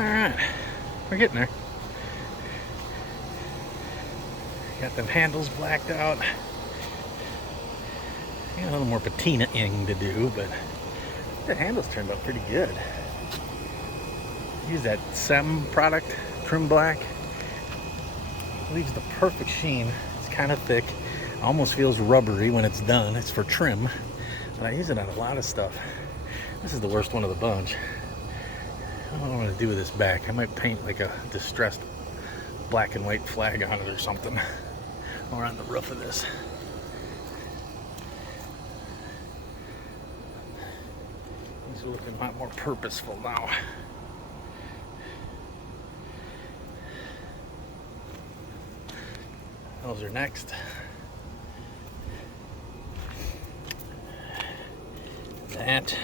Alright, we're getting there. Got them handles blacked out. Got a little more patina-ing to do, but the handles turned out pretty good. Use that SEM product, trim black. Leaves the perfect sheen. It's kind of thick. Almost feels rubbery when it's done. It's for trim, but I use it on a lot of stuff. This is the worst one of the bunch. I don't know what I'm gonna do with this back. I might paint like a distressed black and white flag on it or something, or on the roof of this. These are looking a lot more purposeful now. Those are next. That.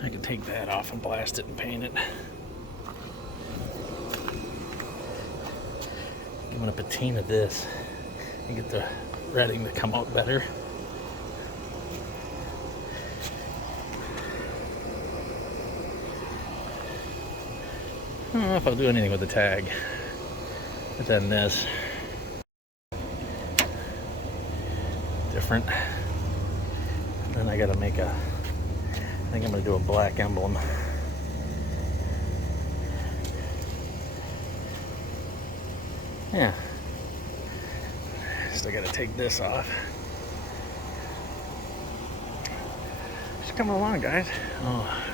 I can take that off and blast it and paint it. I'm gonna patina this and get the redding to come out better. I don't know if I'll do anything with the tag. But then this. Different. And then I gotta make a, I think I'm gonna do a black emblem. Yeah. Still gotta take this off. Just coming along, guys. Oh,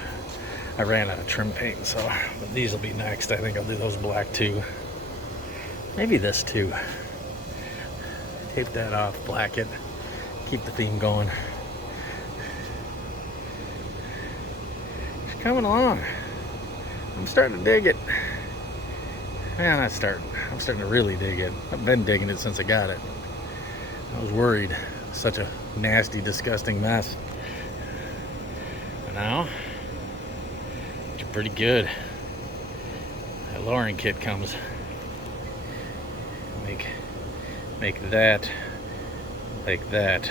I ran out of trim paint, so but these will be next. I think I'll do those black too. Maybe this too. Tape that off, black it, keep the theme going. It's coming along. I'm starting to dig it. Yeah, I'm starting to really dig it. I've been digging it since I got it. I was worried. Such a nasty, disgusting mess. But now, it's pretty good. That lowering kit comes. Make that like that.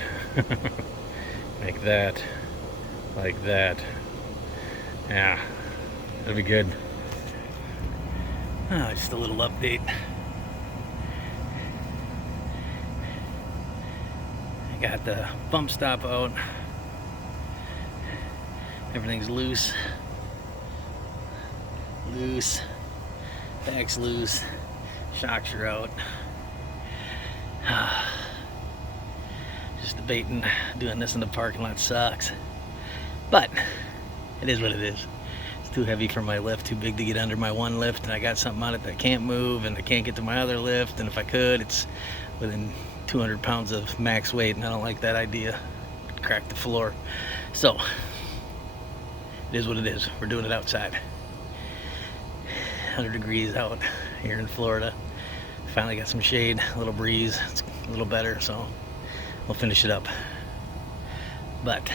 Make that like that. Yeah, that'll be good. Oh, just a little update. I got the bump stop out. Everything's loose. Loose. Back's loose. Shocks are out. Just debating doing this in the parking lot sucks. But it is what it is. It's too heavy for my lift, too big to get under my one lift, and I got something on it that can't move, and I can't get to my other lift, and if I could, it's within 200 pounds of max weight, and I don't like that idea. It'd crack the floor. So it is what it is. We're doing it outside. 100 degrees out here in Florida. Finally got some shade, a little breeze. It's a little better, so we'll finish it up. But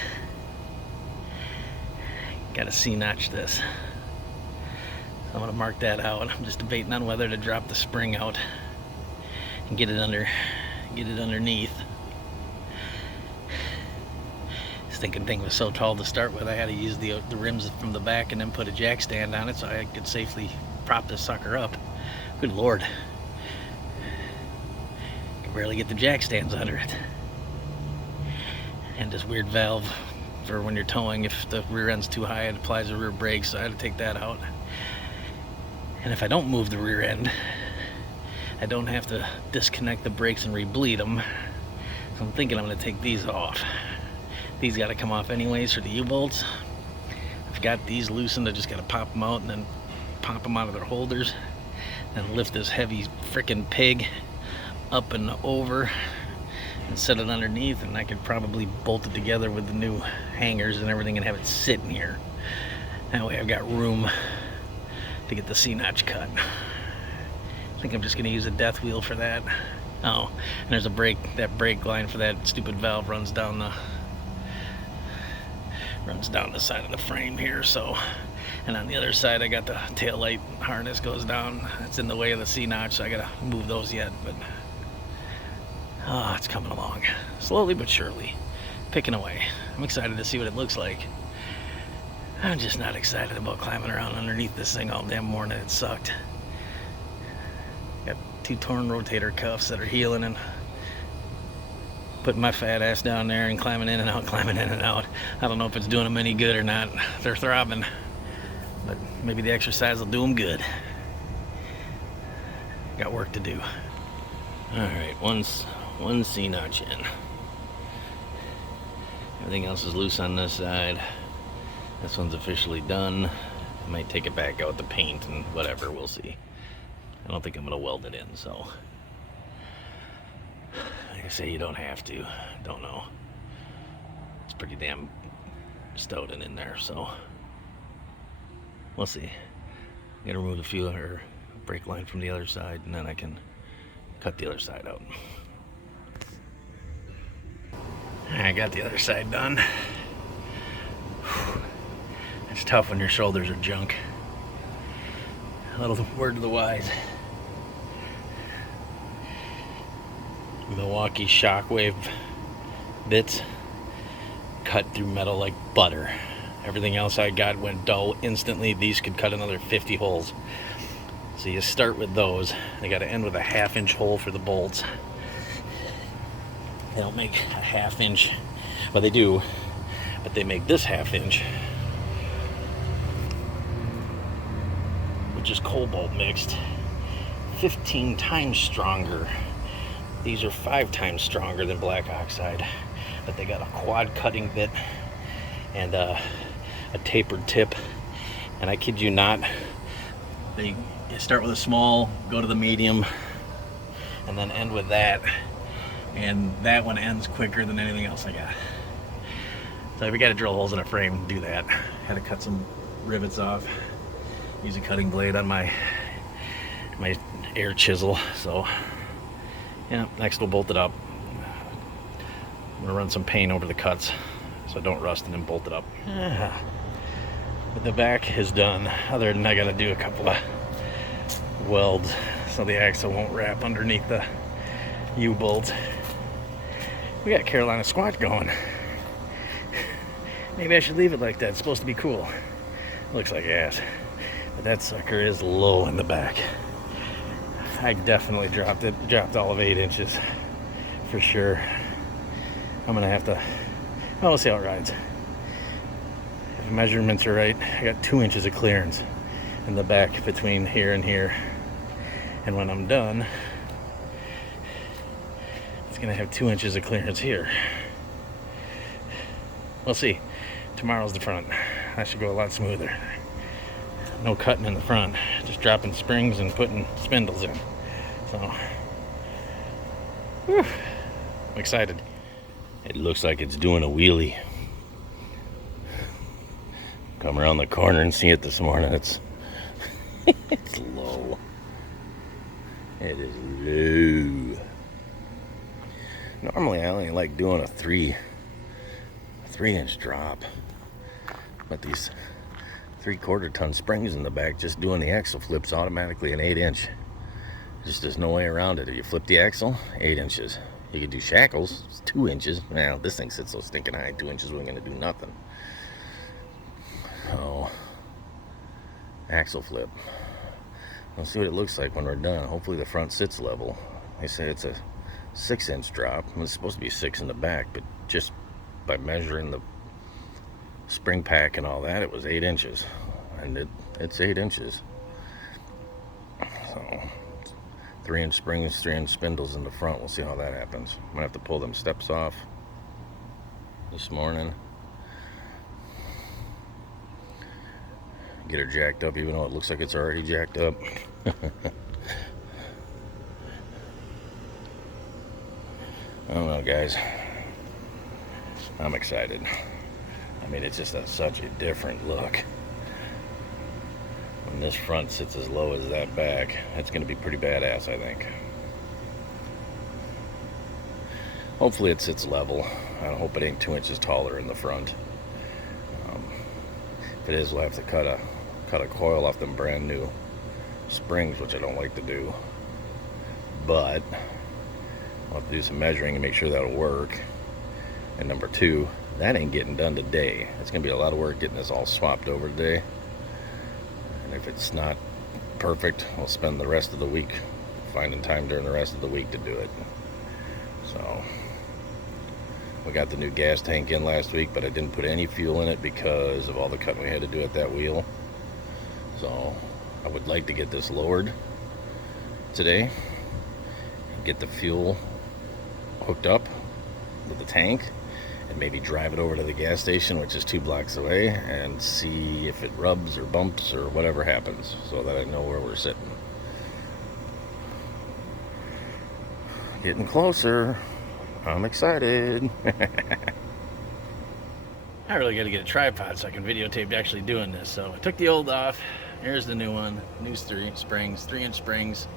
gotta C-notch this. So I'm gonna mark that out. I'm just debating on whether to drop the spring out and get it underneath. This thinking thing was so tall to start with, I had to use the rims from the back and then put a jack stand on it so I could safely prop this sucker up. Good Lord. Can barely get the jack stands under it. And this weird valve for when you're towing, if the rear end's too high, it applies the rear brakes, so I had to take that out. And if I don't move the rear end, I don't have to disconnect the brakes and re-bleed them. So I'm thinking I'm going to take these off. These got to come off anyways for the U-bolts. I've got these loosened, I just got to pop them out and then pop them out of their holders. And lift this heavy frickin' pig up and over and set it underneath, and I could probably bolt it together with the new hangers and everything and have it sit in here. That way I've got room to get the C-notch cut. I think I'm just gonna use a death wheel for that. Oh, and there's a brake, that brake line for that stupid valve runs down the side of the frame here, so. And on the other side I got the tail light harness goes down. It's in the way of the C-notch, so I gotta move those yet, but oh, it's coming along. Slowly but surely. Picking away. I'm excited to see what it looks like. I'm just not excited about climbing around underneath this thing all damn morning. It sucked. Got 2 torn rotator cuffs that are healing, and putting my fat ass down there and climbing in and out, climbing in and out. I don't know if it's doing them any good or not. They're throbbing, but maybe the exercise will do them good. Got work to do. Alright, one C-notch in. Everything else is loose on this side. This one's officially done. I might take it back out to paint and whatever, we'll see. I don't think I'm gonna weld it in, so like I say, you don't have to. Don't know. It's pretty damn stout in there, so we'll see. Gotta remove the fuel or brake line from the other side, and then I can cut the other side out. I got the other side done. It's tough when your shoulders are junk. A little word to the wise. Milwaukee Shockwave bits cut through metal like butter. Everything else I got went dull instantly. These could cut another 50 holes. So you start with those. They got to end with a 1/2 inch hole for the bolts. They don't make a 1/2 inch. Well, they do, but they make this 1/2 inch, which is cobalt mixed, 15 times stronger. These are 5 times stronger than black oxide, but they got a quad cutting bit and a tapered tip. And I kid you not, they start with a small, go to the medium, and then end with that. And that one ends quicker than anything else I got. So if we got to drill holes in a frame, do that. Had to cut some rivets off. Use a cutting blade on my air chisel. So yeah, next we'll bolt it up. I'm gonna run some paint over the cuts so I don't rust, and then bolt it up. Yeah. But the back is done. Other than I gotta do a couple of welds so the axle won't wrap underneath the U-bolt. We got Carolina squat going. Maybe I should leave it like that. It's supposed to be cool. Looks like ass. But that sucker is low in the back. I definitely dropped it. Dropped all of 8 inches. For sure. I'm gonna have to... well, we'll see how it rides. If the measurements are right, I got 2 inches of clearance in the back between here and here. And when I'm done, it's gonna have 2 inches of clearance here. We'll see. Tomorrow's the front. That should go a lot smoother. No cutting in the front, just dropping springs and putting spindles in. So, whew, I'm excited. It looks like it's doing a wheelie. Come around the corner and see it this morning. It's it's low. It is low. Normally I only like doing a 3-inch drop, but these 3/4 ton springs in the back, just doing the axle flips automatically an 8 inch. Just there's no way around it. If you flip the axle, 8 inches. You could do shackles, it's 2 inches. Now this thing sits so stinking high, 2 inches wasn't gonna do nothing. Oh, axle flip. Let's see what it looks like when we're done. Hopefully the front sits level. They say it's a 6-inch drop. It's supposed to be 6 in the back, but just by measuring the spring pack and all that, it was 8 inches, and it's 8 inches. So 3-inch springs, 3-inch spindles in the front. We'll see how that happens. I'm gonna have to pull them steps off this morning, get her jacked up, even though it looks like it's already jacked up. I don't know, guys. I'm excited. I mean, it's just such a different look. When this front sits as low as that back, it's going to be pretty badass, I think. Hopefully it sits level. I hope it ain't 2 inches taller in the front. If it is, we'll have to cut a coil off them brand new springs, which I don't like to do. But I'll have to do some measuring and make sure that'll work. And number 2, That ain't getting done today. It's gonna be a lot of work getting this all swapped over today. And if it's not perfect, I'll spend the rest of the week finding time during the rest of the week to do it. So we got the new gas tank in last week, but I didn't put any fuel in it because of all the cutting we had to do at that wheel. So I would like to get this lowered today and get the fuel hooked up with the tank and maybe drive it over to the gas station, which is 2 blocks away, and see if it rubs or bumps or whatever happens, so that I know where we're sitting. Getting closer. I'm excited. I really got to get a tripod so I can videotape actually doing this. So I took the old off. Here's the new one. New springs, 3-inch springs,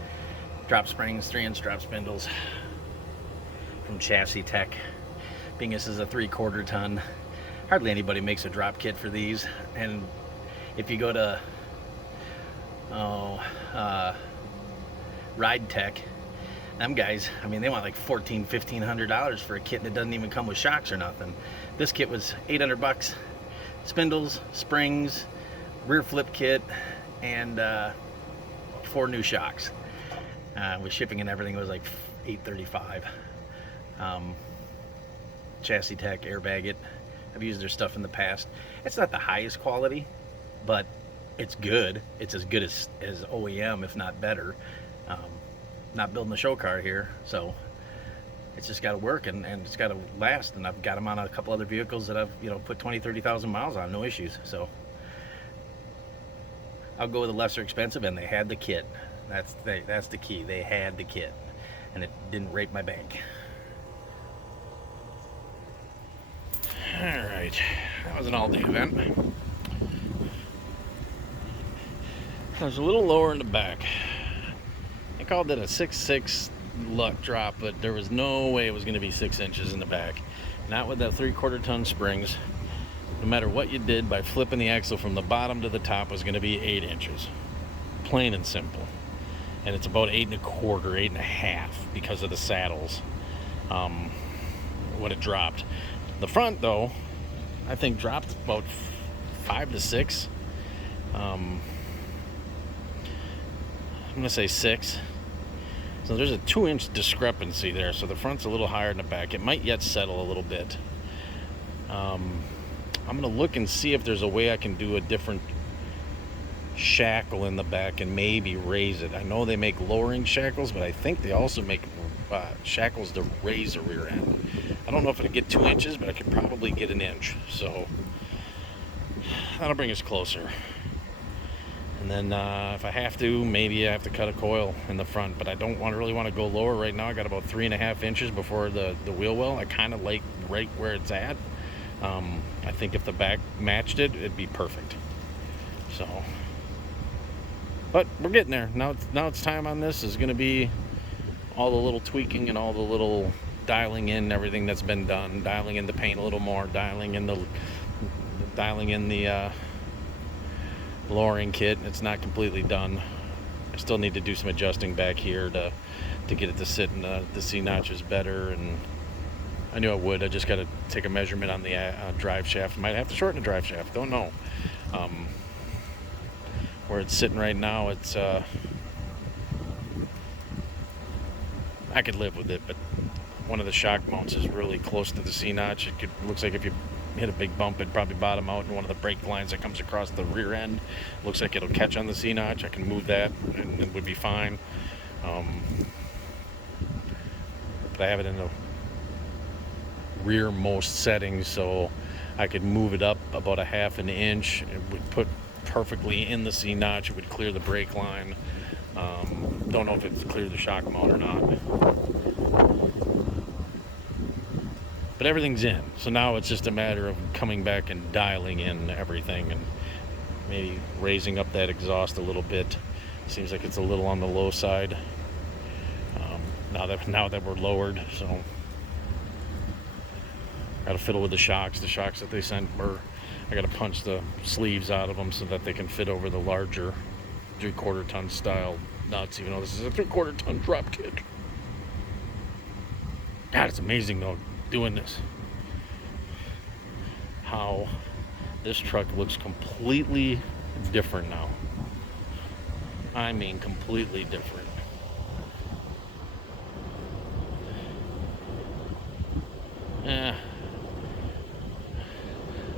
drop springs, 3-inch drop spindles from Chassis Tech. Being this is a 3/4 ton, hardly anybody makes a drop kit for these. And if you go to Ride Tech, them guys, I mean, they want like $1,400-$1,500 for a kit that doesn't even come with shocks or nothing. This kit was $800. Spindles, springs, rear flip kit, and 4 new shocks. With shipping and everything, it was like $835. Chassis Tech, airbag it. I've used their stuff in the past. It's not the highest quality, but it's good. It's as good as OEM, if not better. Not building a show car here, so it's just got to work and it's got to last. And I've got them on a couple other vehicles that I've put 20,000-30,000 miles on, no issues. So I'll go with the lesser expensive, and they had the kit. That's the key. They had the kit, and it didn't rape my bank. All right, that was an all-day event. I was a little lower in the back. I called it a 6.6 luck drop, but there was no way it was going to be 6 inches in the back. Not with that 3/4 ton springs. No matter what you did, by flipping the axle from the bottom to the top was going to be 8 inches. Plain and simple. And it's about 8.25, 8.5 because of the saddles. What it dropped. The front, though, I think dropped about 5 to 6. I'm going to say 6. So there's a 2-inch discrepancy there. So the front's a little higher than the back. It might yet settle a little bit. I'm going to look and see if there's a way I can do a different shackle in the back and maybe raise it. I know they make lowering shackles, but I think they also make shackles to raise the rear end. I don't know if it'll get 2 inches, but I could probably get 1 inch. So that'll bring us closer. And then if I have to, maybe I have to cut a coil in the front, but I don't really want to go lower right now. I got about 3.5 inches before the wheel well. I kind of like right where it's at. I think if the back matched it, it'd be perfect. So, but we're getting there. Now it's time on this is going to be all the little tweaking and all the little dialing in everything that's been done, dialing in the paint a little more, dialing in the lowering kit. It's not completely done. I still need to do some adjusting back here to get it to sit in the C notches better, and I knew I would. I just got to take a measurement on the drive shaft. Might have to shorten the drive shaft. Don't know. Where it's sitting right now, it's I could live with it, but one of the shock mounts is really close to the C notch. Looks like if you hit a big bump, it'd probably bottom out in one of the brake lines that comes across the rear end. Looks like it'll catch on the C notch. I can move that and it would be fine. But I have it in the rearmost settings, so I could move it up about 1/2 inch. It would put perfectly in the C notch. It would clear the brake line. Don't know if it's cleared the shock mount or not, but everything's in. So now it's just a matter of coming back and dialing in everything and maybe raising up that exhaust a little bit. Seems like it's a little on the low side now that we're lowered. So got to fiddle with the shocks that they sent. I got to punch the sleeves out of them so that they can fit over the larger 3/4 ton style nuts, even though this is a 3/4 ton drop kit. God, it's amazing though doing this. how this truck looks completely different now. I mean, completely different.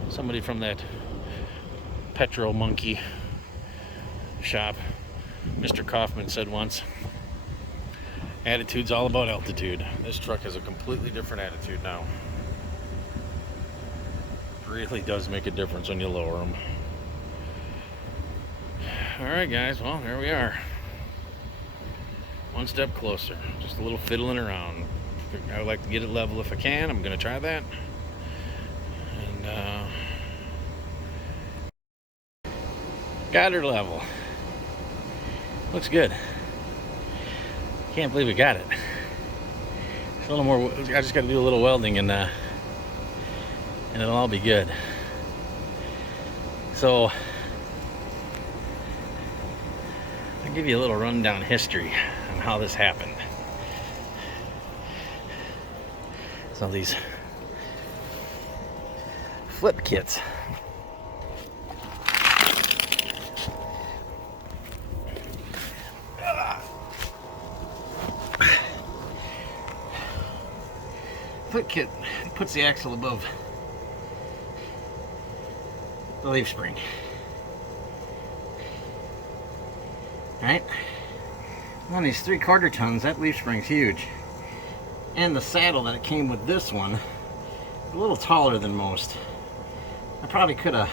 Somebody from that Petro Monkey shop, Mr. Kaufman, said once, attitude's all about altitude. This truck has a completely different attitude now. It really does make a difference when you lower them. Alright guys, well, there we are. One step closer. Just a little fiddling around. I would like to get it level if I can. I'm going to try that. And, got her level. Looks good. Can't believe we got it. Just a little more. I just got to do a little welding and it'll all be good. So I'll give you a little rundown history on how this happened. So these flip kits. Flip kit puts the axle above the leaf spring. Right? On these 3/4 tons, that leaf spring's huge. And the saddle that it came with this one, a little taller than most. I probably could have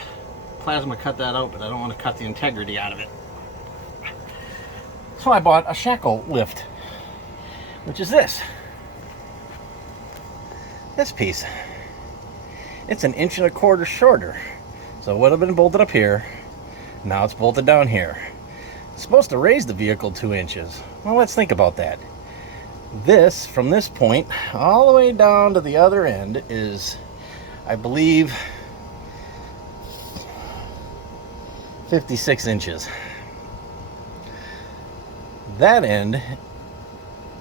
plasma cut that out, but I don't want to cut the integrity out of it. So I bought a Shackle lift, which is this piece. It's an 1.25 inches shorter. So it would have been bolted up here. Now it's bolted down here. It's supposed to raise the vehicle 2 inches. Well, let's think about that. This, from this point all the way down to the other end, is, I believe, 56 inches. That end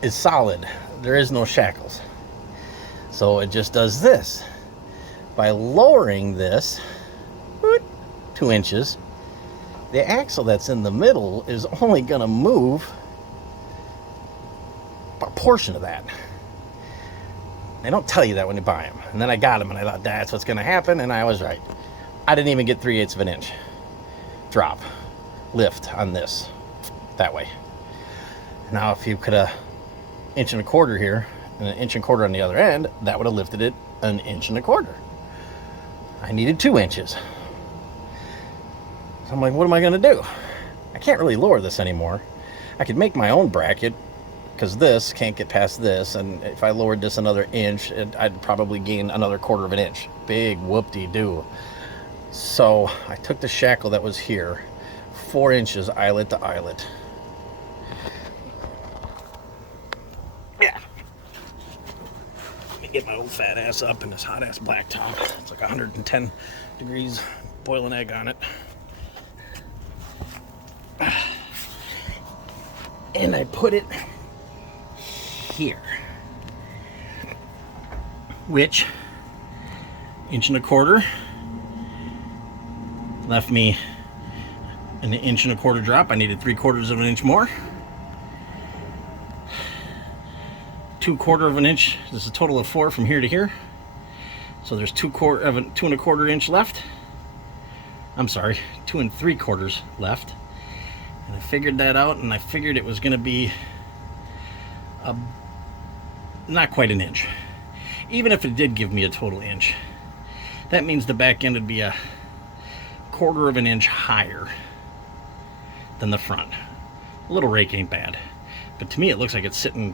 is solid. There is no shackles. So it just does this. By lowering this 2 inches, the axle that's in the middle is only going to move a portion of that. They don't tell you that when you buy them. And then I got them and I thought that's what's going to happen, and I was right. I didn't even get 3/8 of an inch drop lift on this that way. Now if you could have 1.25 inches here and 1.25 inches on the other end, that would have lifted it 1.25 inches. I needed 2 inches. So I'm like, what am I going to do? I can't really lower this anymore. I could make my own bracket, because this can't get past this, and if I lowered this another inch, I'd probably gain another 1/4 inch. Big whoop-de-doo. So I took the shackle that was here, 4 inches eyelet to eyelet. Yeah. Let me get my old fat ass up in this hot ass blacktop. It's like 110 degrees, boiling egg on it. And I put it here, which 1.25 inches left me an 1.25 inches drop. I needed 3/4 of an inch more. 2/4 inch. This is a total of 4 from here to here. So there's 2.25 inch left. I'm sorry, 2 3/4 left. And I figured that out, and I figured it was going to be not quite an inch. Even if it did give me a total inch, that means the back end would be a 1/4 inch higher than the front. A little rake ain't bad, but to me it looks like it's sitting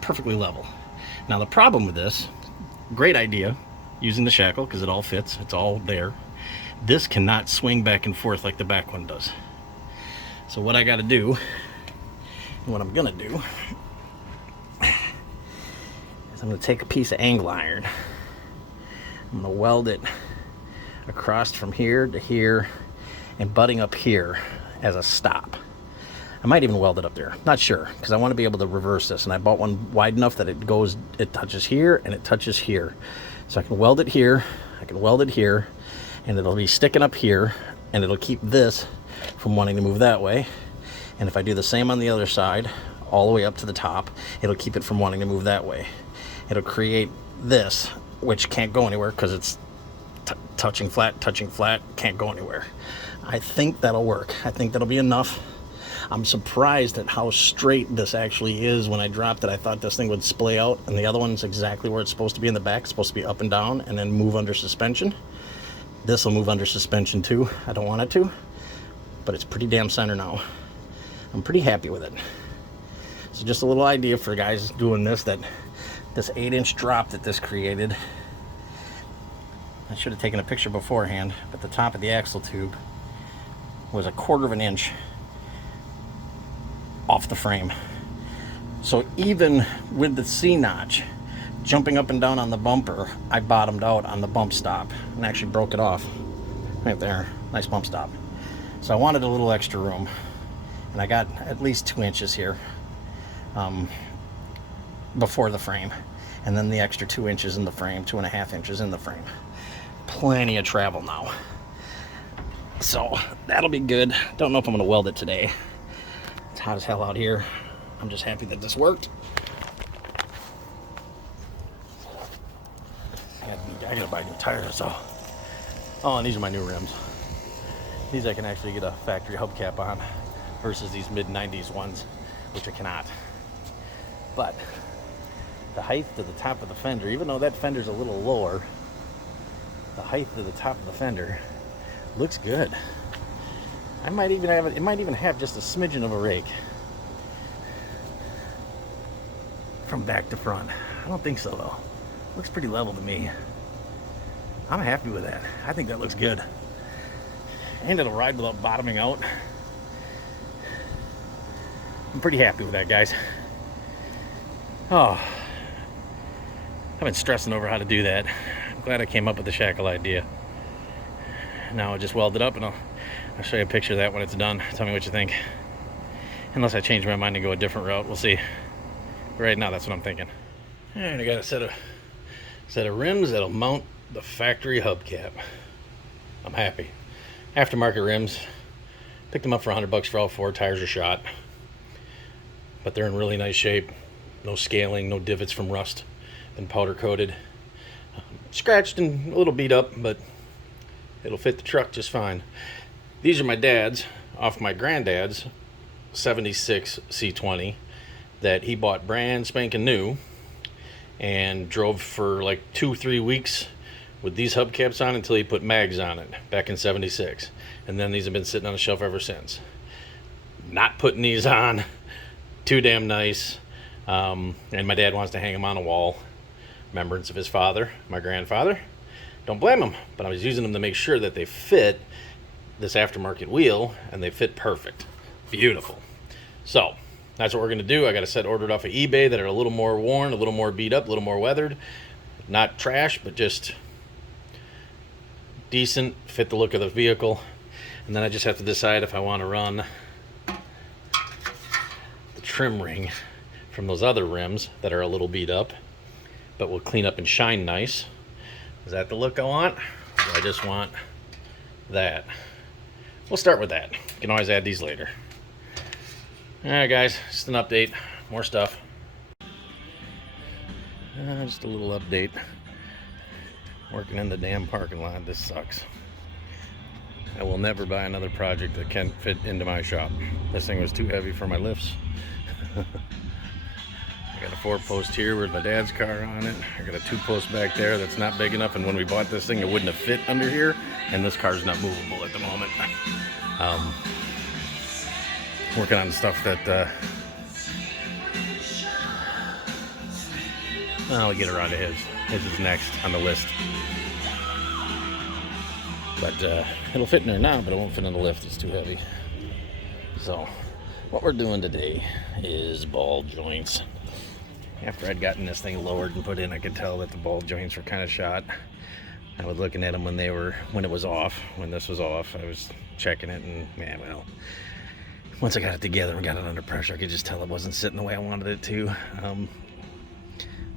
perfectly level. Now the problem with this, great idea using the shackle because it all fits, it's all there. This cannot swing back and forth like the back one does. So what I got to do, and what I'm gonna do, is I'm gonna take a piece of angle iron. I'm gonna weld it across from here to here and butting up here as a stop. I might even weld it up there, not sure, because I want to be able to reverse this, and I bought one wide enough that it touches here and it touches here. So I can weld it here, I can weld it here, and it'll be sticking up here, and it'll keep this from wanting to move that way. And if I do the same on the other side, all the way up to the top, it'll keep it from wanting to move that way. It'll create this, which can't go anywhere because it's touching flat, can't go anywhere. I think that'll work. I think that'll be enough. I'm surprised at how straight this actually is. When I dropped it, I thought this thing would splay out, and the other one's exactly where it's supposed to be in the back. It's supposed to be up and down and then move under suspension. This will move under suspension too. I don't want it to, but it's pretty damn center now. I'm pretty happy with it. So just a little idea for guys doing this, that this 8-inch drop that this created, I should have taken a picture beforehand, but the top of the axle tube was 1/4 of an inch off the frame. So even with the C-notch jumping up and down on the bumper, I bottomed out on the bump stop and actually broke it off right there. Nice bump stop. So I wanted a little extra room, and I got at least 2 inches here before the frame, and then the extra 2 inches in the frame, 2.5 inches in the frame. Plenty of travel now, so that'll be good. Don't know if I'm going to weld it today. It's hot as hell out here. I'm just happy that this worked. I gotta buy new tires, so. Oh, and these are my new rims. These I can actually get a factory hubcap on versus these mid-90s ones, which I cannot. But the height to the top of the fender, even though that fender's a little lower, the height to the top of the fender looks good. I might even have it might even have just a smidgen of a rake from back to front. I don't think so though. Looks pretty level to me. I'm happy with that. I think that looks good. And it'll ride without bottoming out. I'm pretty happy with that, guys. Oh, I've been stressing over how to do that. I'm glad I came up with the Shackle idea. Now I'll just weld it up, and I'll show you a picture of that when it's done. Tell me what you think. Unless I change my mind and go a different route, we'll see. But right now, that's what I'm thinking. All right, I got a set of rims that'll mount the factory hubcap. I'm happy. Aftermarket rims. Picked them up for $100 for all 4. Tires are shot, but they're in really nice shape. No scaling, no divots from rust. Been powder coated. Scratched and a little beat up, but it'll fit the truck just fine. These are my dad's, off my granddad's 76 C20 that he bought brand spanking new and drove for like 2-3 weeks with these hubcaps on until he put mags on it back in 76. And then these have been sitting on the shelf ever since. Not putting these on. Too damn nice. And my dad wants to hang them on a wall. Remembrance of his father, my grandfather. Don't blame him, but I was using them to make sure that they fit this aftermarket wheel, and they fit perfect. Beautiful. So that's what we're going to do. I got a set ordered off of eBay that are a little more worn, a little more beat up, a little more weathered. Not trash, but just decent, fit the look of the vehicle. And then I just have to decide if I want to run the trim ring from those other rims that are a little beat up, but will clean up and shine nice. Is that the look I want? Or I just want that? We'll start with that. You can always add these later. Alright guys, just an update. More stuff. Just a little update. Working in the damn parking lot. This sucks. I will never buy another project that can't fit into my shop. This thing was too heavy for my lifts. I got a 4-post here with my dad's car on it. I got a 2-post back there that's not big enough, and when we bought this thing it wouldn't have fit under here, and this car's not movable at the moment. Working on stuff that I'll get around to his. His is next on the list. But it'll fit in there now, but it won't fit in the lift. It's too heavy. So what we're doing today is ball joints. After I'd gotten this thing lowered and put in, I could tell that the ball joints were kind of shot. I was looking at them when it was off. When this was off, I was checking it, and man, well, once I got it together and got it under pressure, I could just tell it wasn't sitting the way I wanted it to.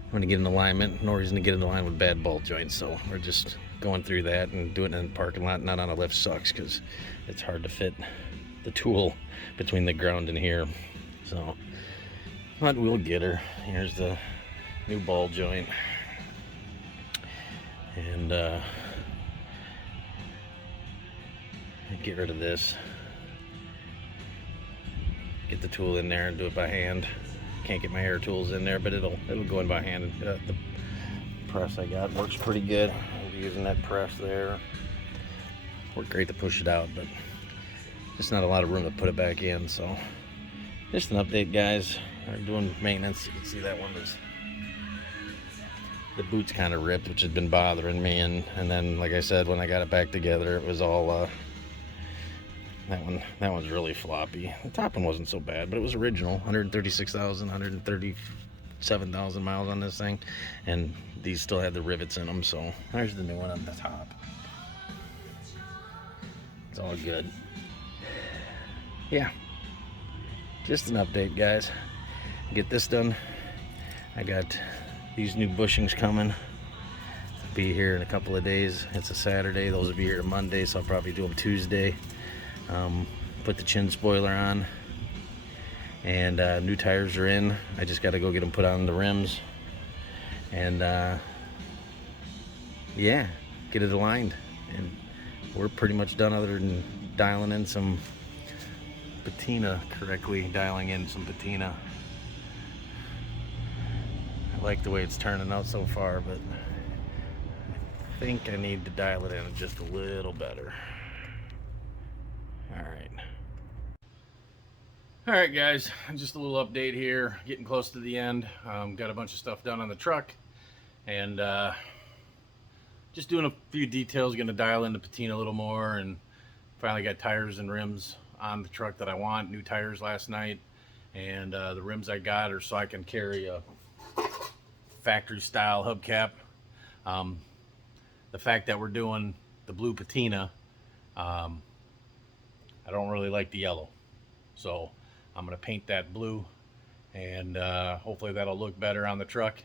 I'm going to get in alignment. No reason to get in alignment with bad ball joints, so we're just going through that and doing it in the parking lot. Not on a lift sucks because it's hard to fit the tool between the ground and here. So, but we'll get her. Here's the new ball joint. And get rid of this. Get the tool in there and do it by hand. Can't get my air tools in there, but it'll go in by hand. The press I got works pretty good. I'll be using that press there. Worked great to push it out, but just not a lot of room to put it back in. So just an update, guys. I'm doing maintenance. You can see that one was, the boot's kind of ripped, which had been bothering me, and then like I said, when I got it back together, it was all that one's really floppy. The top one wasn't so bad, but it was original. 136,000, 137,000 miles on this thing, and these still had the rivets in them. So there's the new one on the top. It's all good. Yeah, just an update, guys. Get this done. I got these new bushings coming. Be here in a couple of days. It's a Saturday. Those will be here Monday, so I'll probably do them Tuesday. Put the chin spoiler on, and new tires are in. I just got to go get them put on the rims, and yeah, get it aligned, and we're pretty much done, other than dialing in some patina correctly. Dialing in some patina. I like the way it's turning out so far, but I think I need to dial it in just a little better. All right, guys, just a little update here. Getting close to the end. Got a bunch of stuff done on the truck, and just doing a few details. Going to dial in the patina a little more, and finally got tires and rims on the truck that I want. New tires last night, and the rims I got are so I can carry a factory style hubcap. The fact that we're doing the blue patina, I don't really like the yellow, so I'm going to paint that blue, and hopefully that'll look better on the truck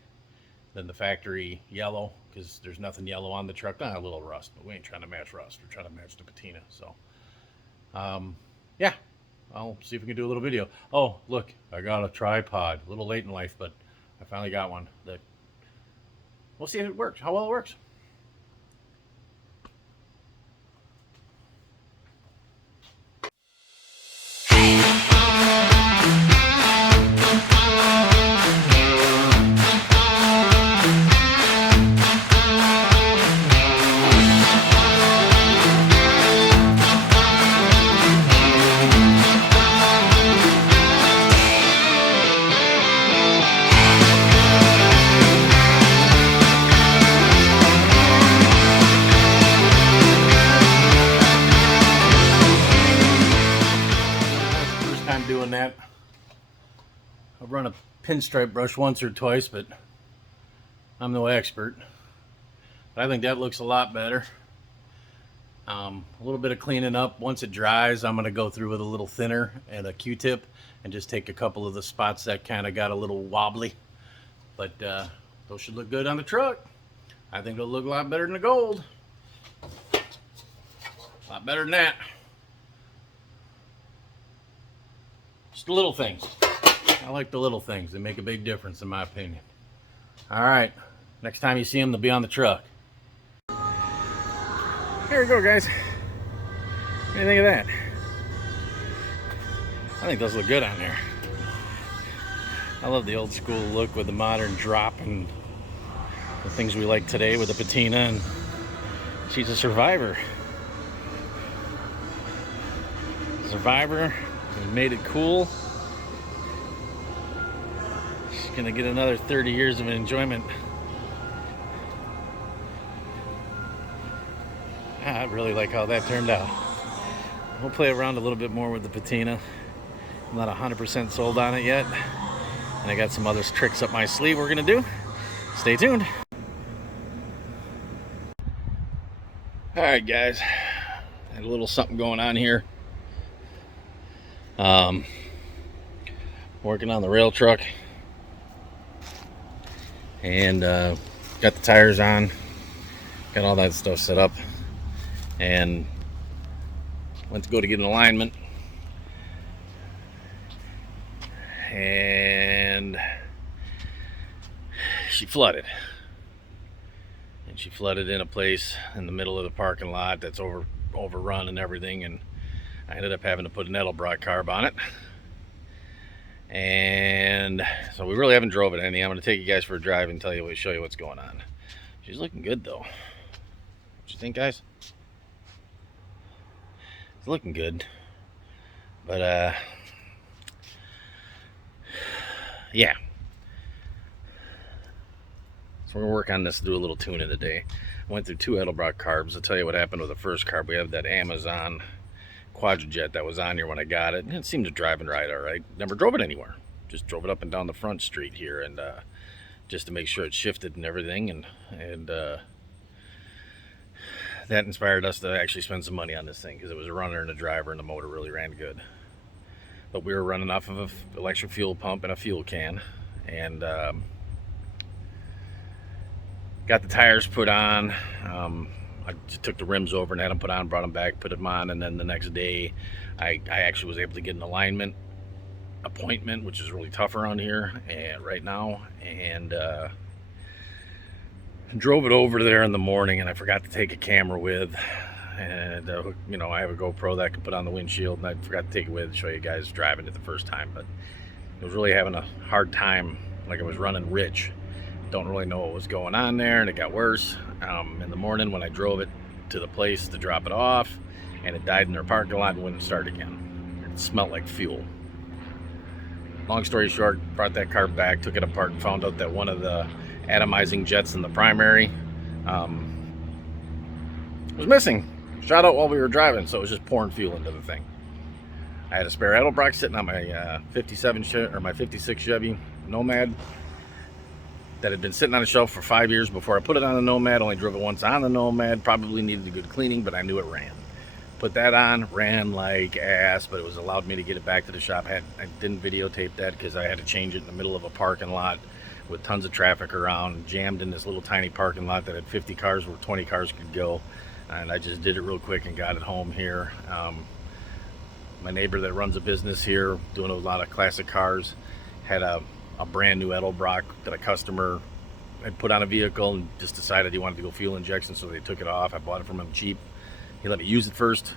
than the factory yellow, because there's nothing yellow on the truck. Not a little rust, but we ain't trying to match rust. We're trying to match the patina. So yeah, I'll see if we can do a little video. Oh, look, I got a tripod. A little late in life, but I finally got one. We'll see if it works, how well it works. Doing that. I've run a pinstripe brush once or twice, but I'm no expert. But I think that looks a lot better. A little bit of cleaning up. Once it dries, I'm going to go through with a little thinner and a Q-tip and just take a couple of the spots that kind of got a little wobbly. But those should look good on the truck. I think it'll look a lot better than the gold. A lot better than that. Just the little things. I like the little things. They make a big difference, in my opinion. All right. Next time you see them, they'll be on the truck. Here we go, guys. What do you think of that? I think those look good on there. I love the old school look with the modern drop and the things we like today with the patina, and she's a survivor. Survivor. We made it cool. She's gonna get another 30 years of enjoyment. I really like how that turned out. We'll play around a little bit more with the patina. I'm not 100% sold on it yet, and I got some other tricks up my sleeve we're gonna do. Stay tuned. All right, guys, had a little something going on here. Working on the rail truck, and got the tires on, got all that stuff set up, and went to go to get an alignment, and she flooded. And she flooded in a place in the middle of the parking lot that's overrun and everything, and I ended up having to put an Edelbrock carb on it. And so we really haven't drove it any. I'm going to take you guys for a drive and show you what's going on. She's looking good though. What you think, guys? It's looking good, but yeah. So we're gonna work on this, do a little tuning today. I went through 2 Edelbrock carbs. I'll tell you what happened with the first carb. We have that Amazon Quadrajet that was on here when I got it, and it seemed to driving right all right. Never drove it anywhere. Just drove it up and down the front street here, and just to make sure it shifted and everything, and that inspired us to actually spend some money on this thing, because it was a runner and a driver, and the motor really ran good. But we were running off of an electric fuel pump and a fuel can, and got the tires put on. I just took the rims over and had them put on, brought them back, put them on, and then the next day I actually was able to get an alignment appointment, which is really tough around here and right now, and drove it over there in the morning, and I forgot to take a camera with, and you know, I have a GoPro that I can put on the windshield, and I forgot to take it with to show you guys driving it the first time. But I was really having a hard time, like I was running rich. Don't really know what was going on there, and it got worse in the morning when I drove it to the place to drop it off, and it died in their parking lot and wouldn't start again. It smelled like fuel. Long story short, brought that carb back, took it apart, and found out that one of the atomizing jets in the primary was missing. Shot out while we were driving, so it was just pouring fuel into the thing. I had a spare Edelbrock sitting on my 56 Chevy Nomad that had been sitting on a shelf for 5 years before I put it on the Nomad. Only drove it once on the Nomad. Probably needed a good cleaning, but I knew it ran. Put that on, ran like ass, but it was allowed me to get it back to the shop. I didn't videotape that because I had to change it in the middle of a parking lot with tons of traffic around, jammed in this little tiny parking lot that had 50 cars where 20 cars could go. And I just did it real quick and got it home here. My neighbor that runs a business here, doing a lot of classic cars, had a brand new Edelbrock that a customer had put on a vehicle and just decided he wanted to go fuel injection, so they took it off. I bought it from him cheap. He let me use it first.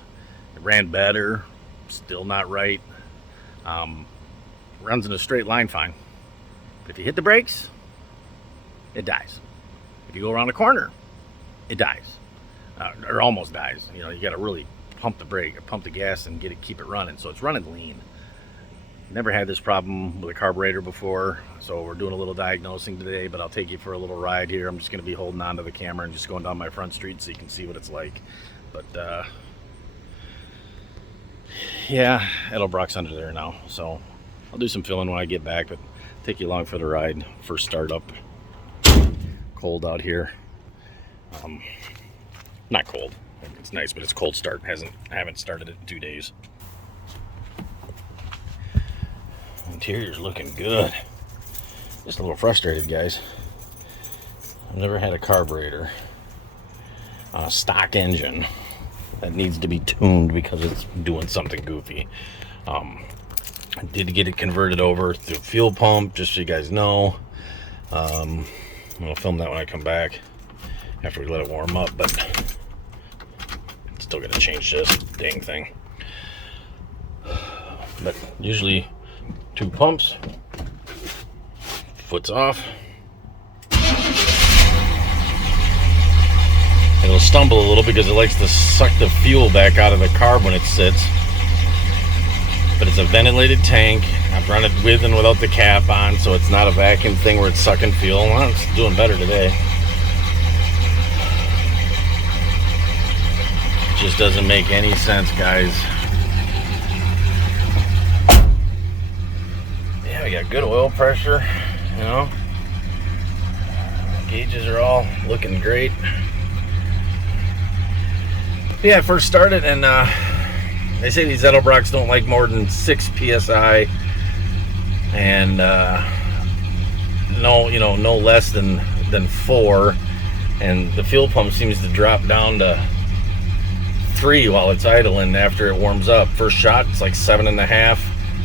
It ran better, still not right. Runs in a straight line fine. But if you hit the brakes, it dies. If you go around a corner, it dies. Or almost dies. You know, you got to really pump the gas and keep it running. So it's running lean. Never had this problem with a carburetor before, so we're doing a little diagnosing today, but I'll take you for a little ride here. I'm just going to be holding on to the camera and just going down my front street so you can see what it's like. But yeah, Edelbrock's under there now, so I'll do some filling when I get back, but take you along for the ride. First start up. Cold out here. Not cold. It's nice, but it's cold start. I haven't started it in 2 days. Interior's looking good. Just a little frustrated, guys. I've never had a carburetor on a stock engine that needs to be tuned because it's doing something goofy. I did get it converted over to a fuel pump, just so you guys know. I'm gonna film that when I come back after we let it warm up, but still gonna change this dang thing. But usually 2 pumps, foot's off. It'll stumble a little because it likes to suck the fuel back out of the carb when it sits. But it's a ventilated tank. I've run it with and without the cap on, so it's not a vacuum thing where it's sucking fuel. Well, it's doing better today. It just doesn't make any sense, guys. Yeah, we got good oil pressure, you know. Gauges are all looking great. Yeah, I first started, and they say these Edelbrocks don't like more than 6 psi, and no less than 4, and the fuel pump seems to drop down to 3 while it's idling after it warms up. First shot, it's like 7.5.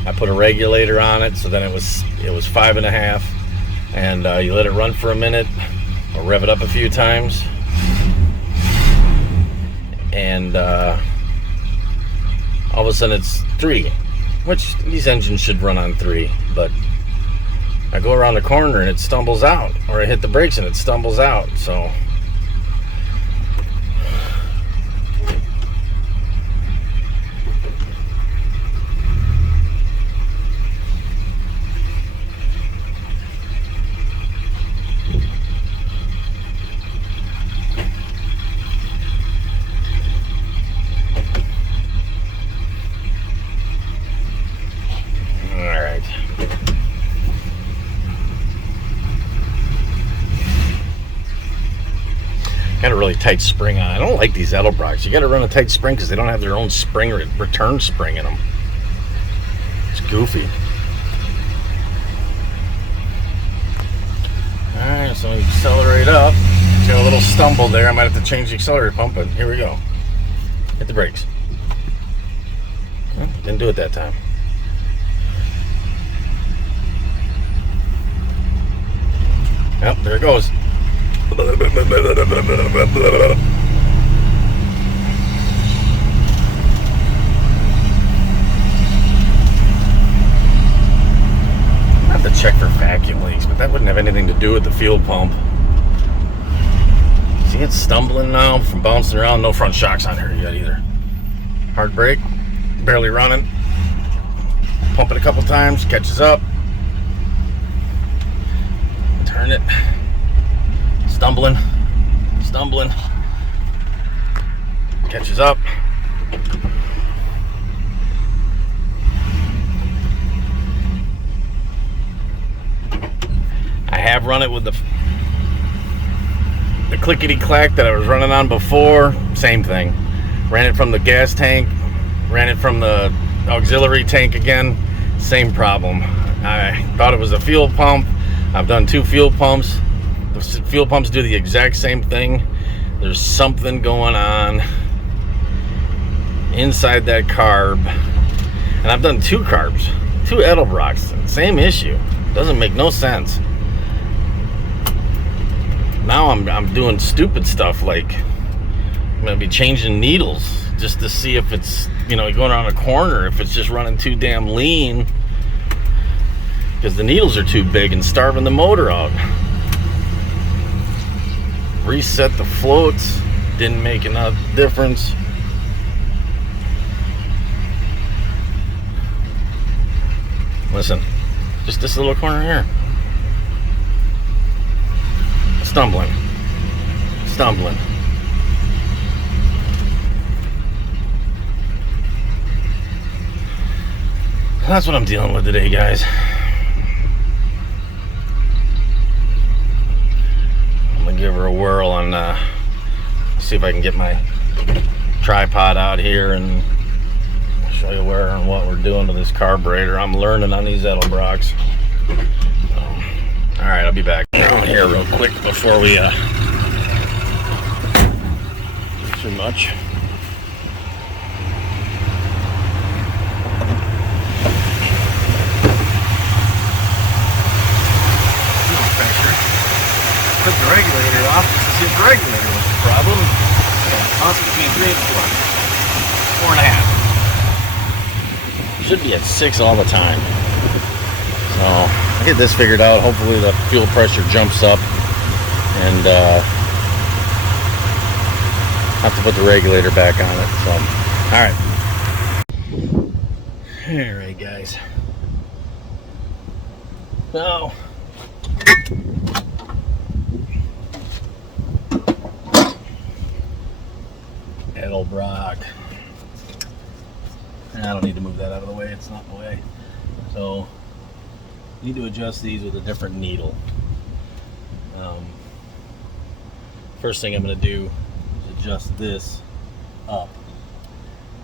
I put a regulator on it, so then it was 5.5, and you let it run for a minute, or rev it up a few times, and all of a sudden it's 3, which these engines should run on 3, but I go around the corner and it stumbles out, or I hit the brakes and it stumbles out. So got a really tight spring on. I don't like these Edelbrocks. You got to run a tight spring because they don't have their own spring return spring in them. It's goofy. All right, so we accelerate up. Got a little stumble there. I might have to change the accelerator pump, but here we go. Hit the brakes. Well, didn't do it that time. Yep, there it goes. I have to check for vacuum leaks, but that wouldn't have anything to do with the fuel pump. See, it's stumbling now from bouncing around. No front shocks on here yet either. Hard brake, barely running. Pump it a couple times, catches up. Turn it. Stumbling, catches up. I have run it with the clickety-clack that I was running on before. Same thing. Ran it from the gas tank, ran it from the auxiliary tank again. Same problem. I thought it was a fuel pump. I've done 2 fuel pumps. The fuel pumps do the exact same thing. There's something going on inside that carb. And I've done 2 carbs, 2 Edelbrocks. Same issue. Doesn't make no sense. Now I'm doing stupid stuff like I'm gonna be changing needles just to see if it's, going around a corner, if it's just running too damn lean, because the needles are too big and starving the motor out. Reset the floats, didn't make enough difference. Listen, just this little corner here. Stumbling. That's what I'm dealing with today, guys. I'm gonna give her a whirl on see if I can get my tripod out here and show you where and what we're doing to this carburetor. I'm learning on these Edelbrocks. All right, I'll be back down here real quick before we do too much. Took the regulator off just to see if the regulator was the problem. Toss it between 3 and 4. 4.5. Should be at 6 all the time. So I'll get this figured out. Hopefully the fuel pressure jumps up, and have to put the regulator back on it. So, all right, guys. Now, Edelbrock. I don't need to move that out of the way. It's not in the way. So, need to adjust these with a different needle. First thing I'm going to do is adjust this up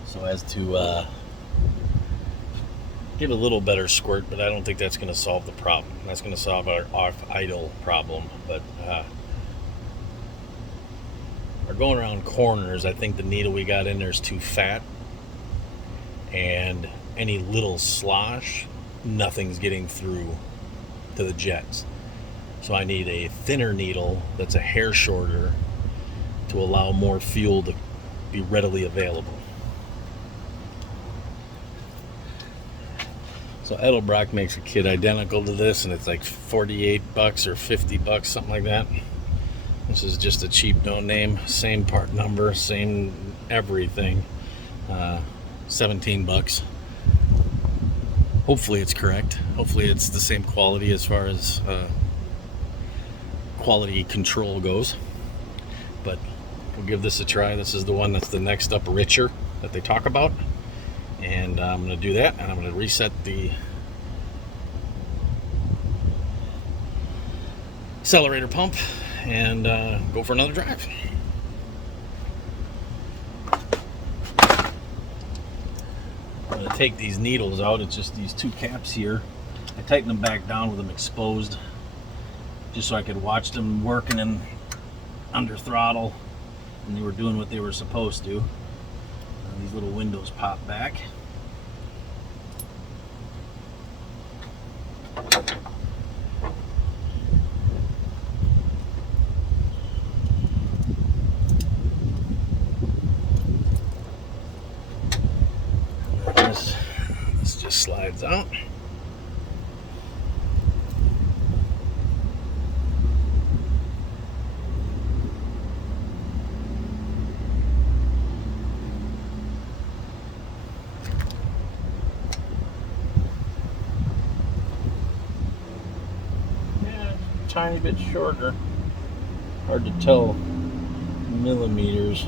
so as to Give a little better squirt, but I don't think that's going to solve the problem. That's going to solve our off-idle problem. But we're going around corners. I think the needle we got in there is too fat. And any little slosh, nothing's getting through to the jets. So I need a thinner needle that's a hair shorter to allow more fuel to be readily available. So Edelbrock makes a kit identical to this, and it's like 48 bucks or 50 bucks, something like that. This is just a cheap no name, same part number, same everything. 17 bucks. Hopefully it's correct. Hopefully it's the same quality as far as quality control goes. But we'll give this a try. This is the one that's the next up richer that they talk about. And I'm going to do that, and I'm going to reset the accelerator pump and go for another drive. I'm going to take these needles out. It's just these two caps here. I tightened them back down with them exposed just so I could watch them working in under throttle, and they were doing what they were supposed to. These little windows pop back. This just slides out. Tiny bit shorter. Hard to tell millimeters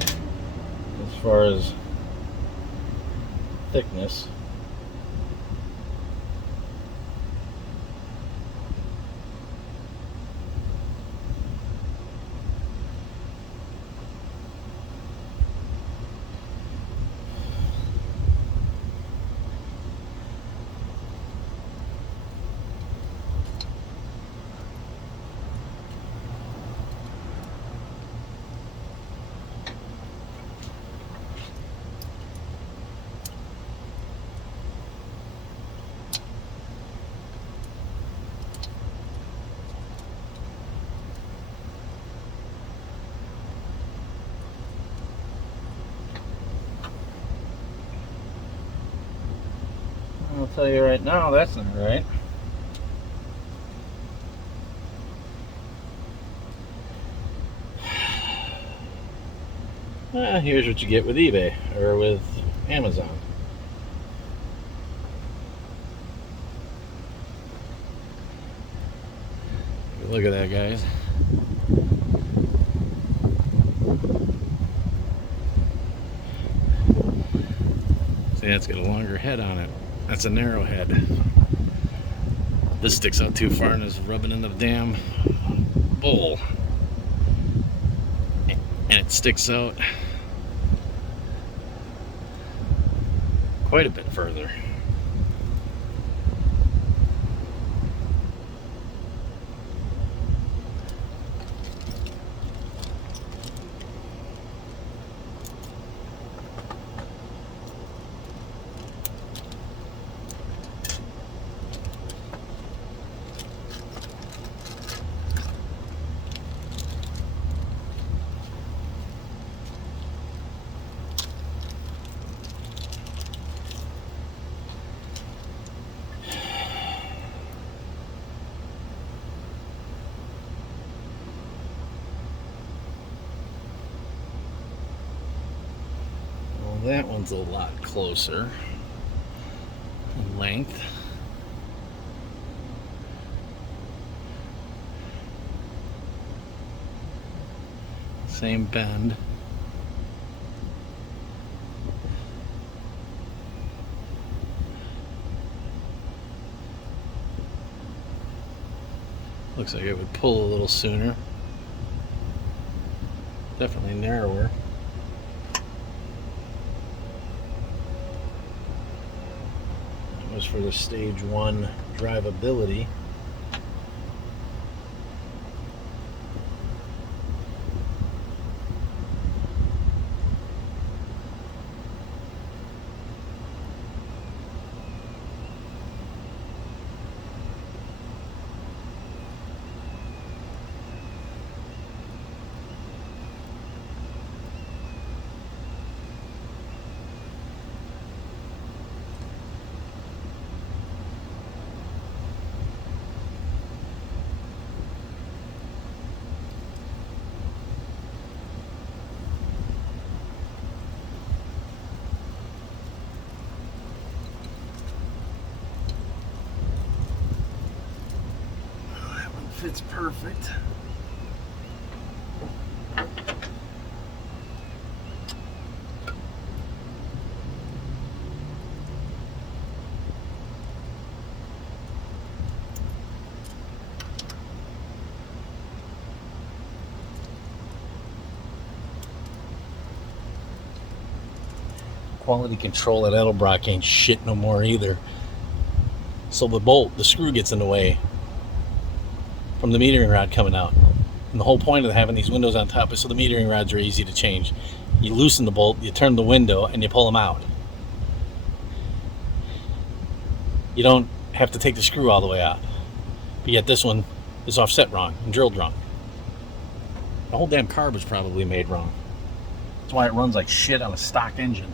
as far as thickness. I'll tell you right now, that's not right. Here's what you get with eBay or with Amazon. Look at that, guys. See, it's got a longer head on it. That's a narrow head. This sticks out too far and is rubbing in the damn bowl. And it sticks out quite a bit further. That one's a lot closer in length. Same bend. Looks like it would pull a little sooner. Definitely narrower. was for the stage 1 drivability. Fits perfect. Quality control at Edelbrock ain't shit no more either. So the screw gets in the way from the metering rod coming out. And the whole point of having these windows on top is so the metering rods are easy to change. You loosen the bolt, you turn the window, and you pull them out. You don't have to take the screw all the way out. But yet this one is offset wrong and drilled wrong. The whole damn carb is probably made wrong. That's why it runs like shit on a stock engine.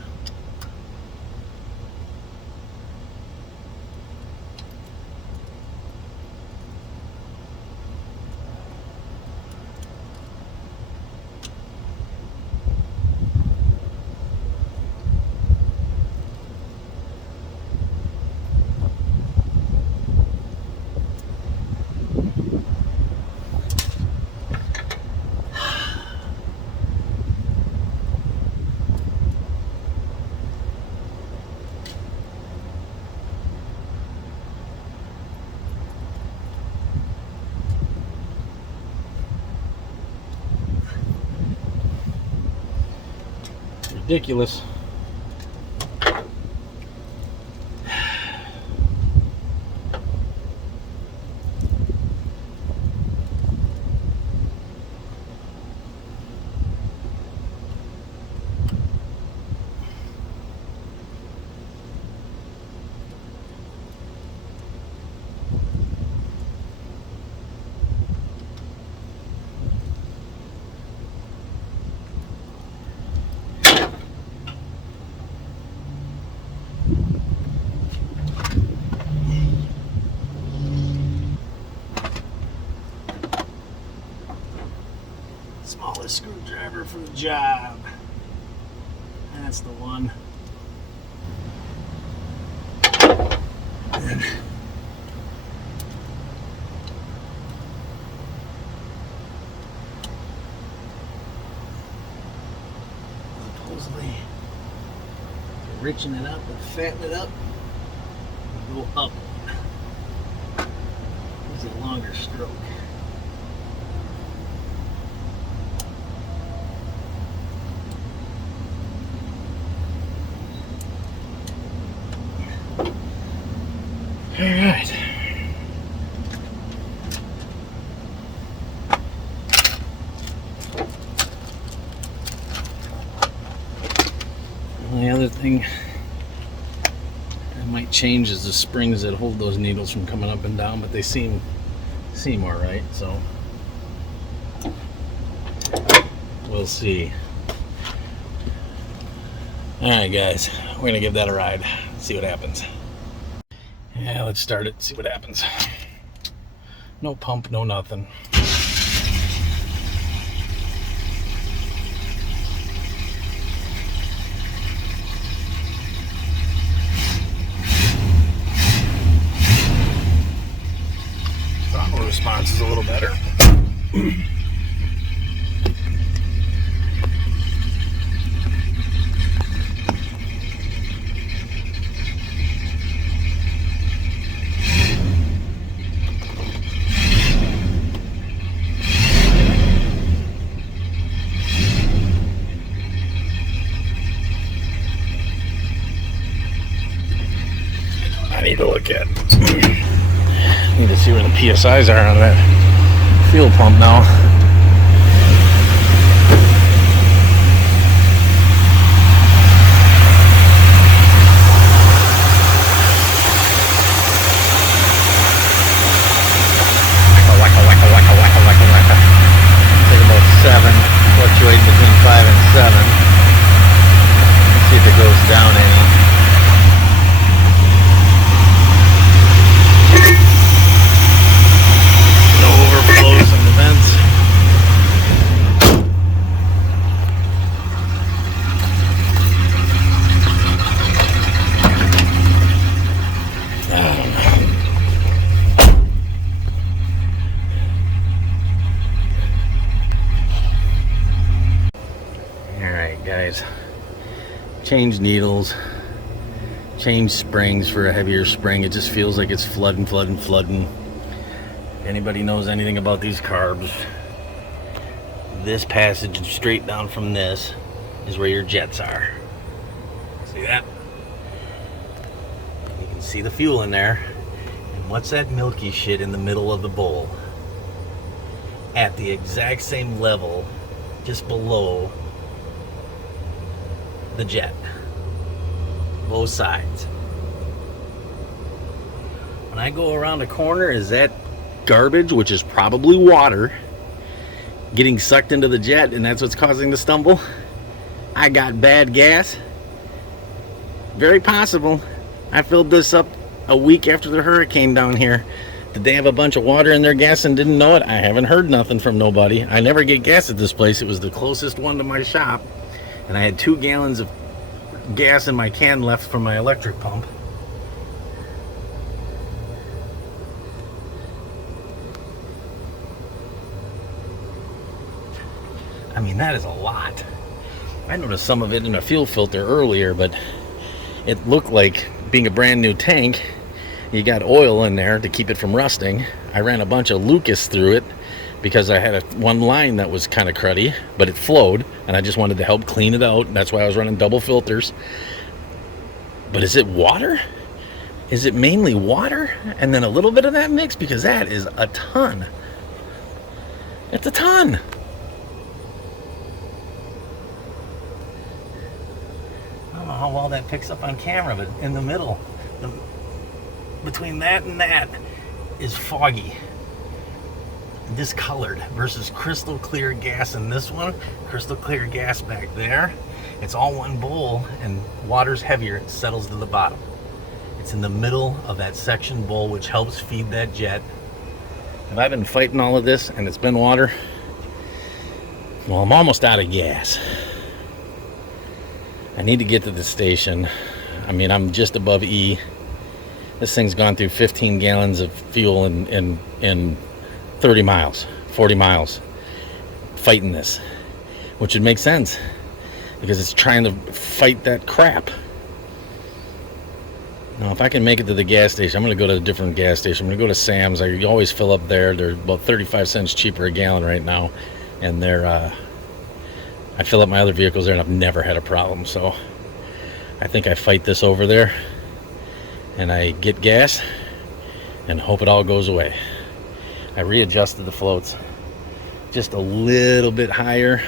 Ridiculous. Smallest screwdriver for the job. That's the one. And supposedly to richen it up and fatten it up, go up. Use a longer stroke. All right. The other thing I might change is the springs that hold those needles from coming up and down, but they seem all right, so we'll see. All right, guys, we're gonna give that a ride, see what happens. Yeah, let's start it, see what happens. No pump, no nothing. Throttle response is a little better. PSIs are on that fuel pump now. Take about 7, fluctuating between 5 and 7. See if it goes down any. No overflows in the vents. Alright guys, change needles, change springs for a heavier spring. It just feels like it's flooding. If anybody knows anything about these carbs, this passage straight down from this is where your jets are. See that? You can see the fuel in there. And what's that milky shit in the middle of the bowl? At the exact same level, just below the jet, both sides. When I go around a corner, is that garbage, which is probably water, getting sucked into the jet, and that's what's causing the stumble? I got bad gas? Very possible. I filled this up a week after the hurricane down here. Did they have a bunch of water in their gas and didn't know it? I haven't heard nothing from nobody. I never get gas at this place. It was the closest one to my shop. And I had 2 gallons of gas in my can left from my electric pump. I mean, that is a lot. I noticed some of it in a fuel filter earlier, but it looked like, being a brand new tank, you got oil in there to keep it from rusting. I ran a bunch of Lucas through it because I had one line that was kind of cruddy, but it flowed, and I just wanted to help clean it out. That's why I was running double filters. But is it water? Is it mainly water and then a little bit of that mix? Because that is a ton. It's a ton. I don't know how well that picks up on camera, but in the middle, between that and that, is foggy, discolored, versus crystal clear gas in this one, crystal clear gas back there. It's all one bowl, and water's heavier. It settles to the bottom. It's in the middle of that section bowl, which helps feed that jet. Have I been fighting all of this and it's been water? Well, I'm almost out of gas. I need to get to the station. I mean, I'm just above E. This thing's gone through 15 gallons of fuel in 30 miles, 40 miles, fighting this, which would make sense because it's trying to fight that crap. Now, if I can make it to the gas station, I'm going to go to a different gas station. I'm going to go to Sam's. I always fill up there. They're about 35 cents cheaper a gallon right now, and I fill up my other vehicles there, and I've never had a problem. So I think I fight this over there, and I get gas, and hope it all goes away. I readjusted the floats just a little bit higher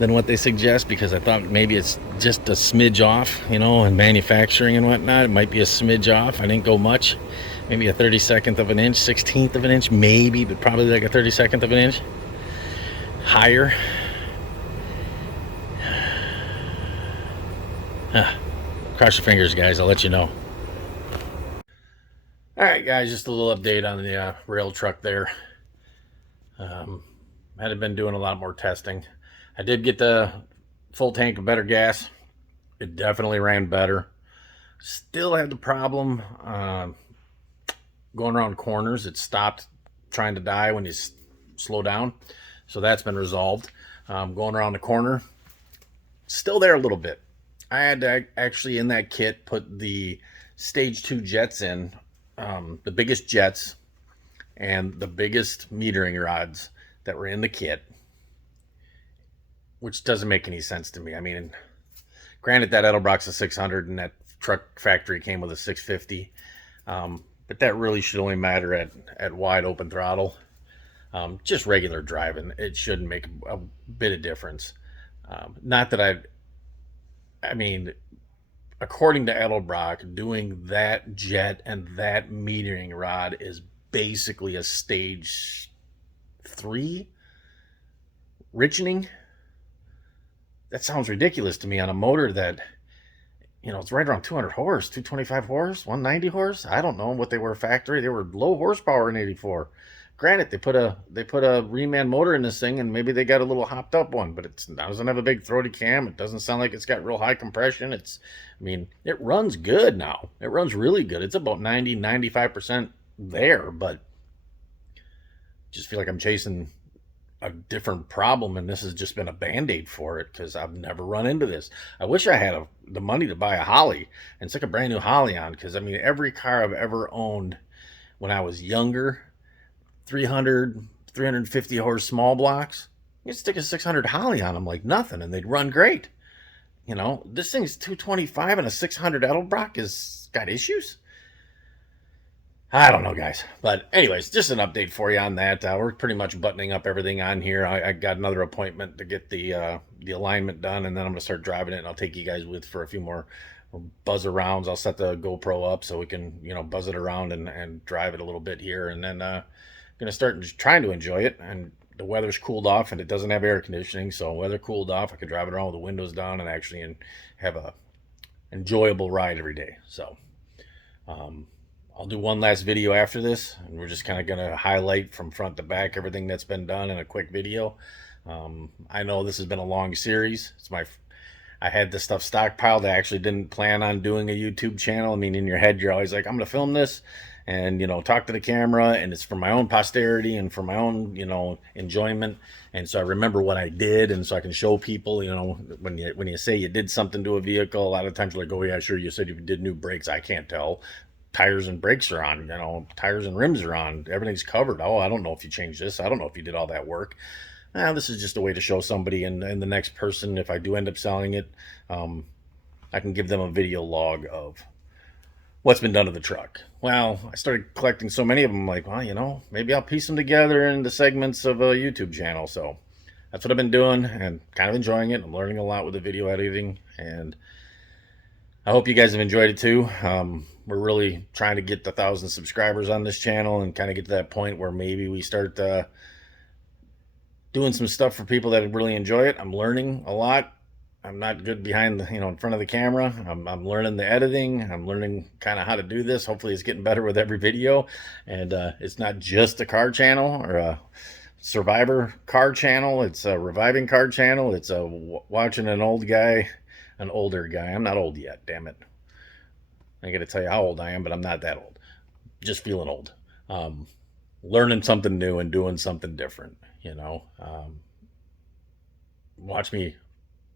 than what they suggest because I thought maybe it's just a smidge off, you know, in manufacturing and whatnot. It might be a smidge off. I didn't go much, maybe a 32nd of an inch, 16th of an inch, maybe, but probably like a 32nd of an inch higher. Cross your fingers, guys. I'll let you know. All right, guys, just a little update on the rail truck there. Had been doing a lot more testing. I did get the full tank of better gas. It definitely ran better. Still had the problem going around corners. It stopped trying to die when you slow down. So that's been resolved. Going around the corner, still there a little bit. I had to actually, in that kit, put the stage 2 jets in. The biggest jets and the biggest metering rods that were in the kit, which doesn't make any sense to me. I mean, granted, that Edelbrock's a 600 and that truck factory came with a 650, but that really should only matter at wide open throttle. Just regular driving, it shouldn't make a bit of difference. Not that I mean, according to Edelbrock, doing that jet and that metering rod is basically a stage 3 richening. That sounds ridiculous to me on a motor that, it's right around 200 horse, 225 horse, 190 horse. I don't know what they were factory. They were low horsepower in 84. Granted, they put a reman motor in this thing, and maybe they got a little hopped up one, but it doesn't have a big throaty cam. It doesn't sound like it's got real high compression. It runs good now. It runs really good. It's about 90, 95% there, but just feel like I'm chasing a different problem, and this has just been a band-aid for it because I've never run into this. I wish I had the money to buy a Holly and stick a brand new Holly on, because every car I've ever owned when I was younger, 300, 350 horse small blocks, you stick a 600 Holly on them like nothing, and they'd run great. This thing's 225, and a 600 Edelbrock has got issues. I don't know, guys. But anyways, just an update for you on that. We're pretty much buttoning up everything on here. I got another appointment to get the alignment done, and then I'm going to start driving it, and I'll take you guys with for a few more buzz arounds. I'll set the GoPro up so we can, buzz it around and drive it a little bit here. And then going to start trying to enjoy it. And the weather's cooled off, and it doesn't have air conditioning. So weather cooled off, I could drive it around with the windows down and actually have a enjoyable ride every day. So I'll do one last video after this, and we're just kind of going to highlight from front to back everything that's been done in a quick video. I know this has been a long series. I had this stuff stockpiled. I actually didn't plan on doing a YouTube channel. In your head, you're always like, I'm going to film this and, talk to the camera, and it's for my own posterity and for my own, enjoyment. And so I remember what I did, and so I can show people, when you say you did something to a vehicle, a lot of times you're like, oh yeah, sure, you said you did new brakes. I can't tell. Tires and brakes are on, tires and rims are on, everything's covered. Oh, I don't know if you changed this. I don't know if you did all that work. This is just a way to show somebody, and the next person, if I do end up selling it, I can give them a video log of what's been done to the truck. Well, I started collecting so many of them, like, well, maybe I'll piece them together into segments of a YouTube channel. So that's what I've been doing, and kind of enjoying it. I'm learning a lot with the video editing, and I hope you guys have enjoyed it too. We're really trying to get the 1,000 subscribers on this channel and kind of get to that point where maybe we start doing some stuff for people that really enjoy it. I'm learning a lot. I'm not good behind the, in front of the camera. I'm learning the editing. I'm learning kind of how to do this. Hopefully it's getting better with every video. And it's not just a car channel or a survivor car channel. It's a reviving car channel. It's a watching an older guy. I'm not old yet, damn it. I got to tell you how old I am, but I'm not that old. Just feeling old. Learning something new and doing something different, Watch me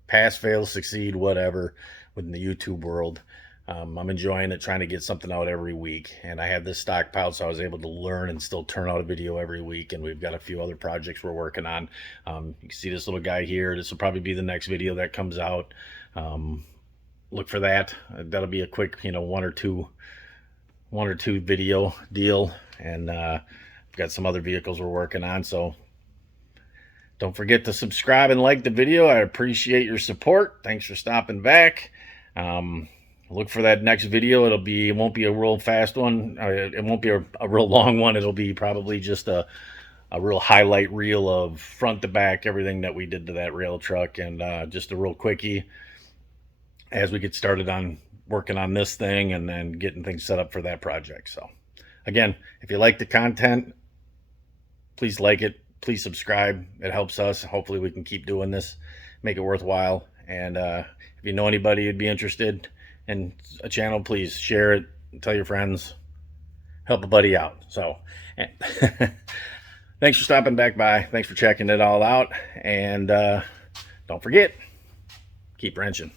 pass, fail, succeed, whatever, within the YouTube world. I'm enjoying it, trying to get something out every week. And I have this stockpiled, so I was able to learn and still turn out a video every week. And we've got a few other projects we're working on. You can see this little guy here. This will probably be the next video that comes out. Look for that. That'll be a quick, one or two video deal. And we've got some other vehicles we're working on. So don't forget to subscribe and like the video. I appreciate your support. Thanks for stopping back. Look for that next video. It won't be a real fast one. It won't be a real long one. It'll be probably just a real highlight reel of front to back, everything that we did to that rail truck, and just a real quickie as we get started on working on this thing and then getting things set up for that project. So again, if you like the content, please like it. Please subscribe. It helps us. Hopefully we can keep doing this, make it worthwhile. And if you know anybody who'd be interested in a channel, please share it, tell your friends, help a buddy out. So thanks for stopping back by. Thanks for checking it all out. And don't forget, keep wrenching.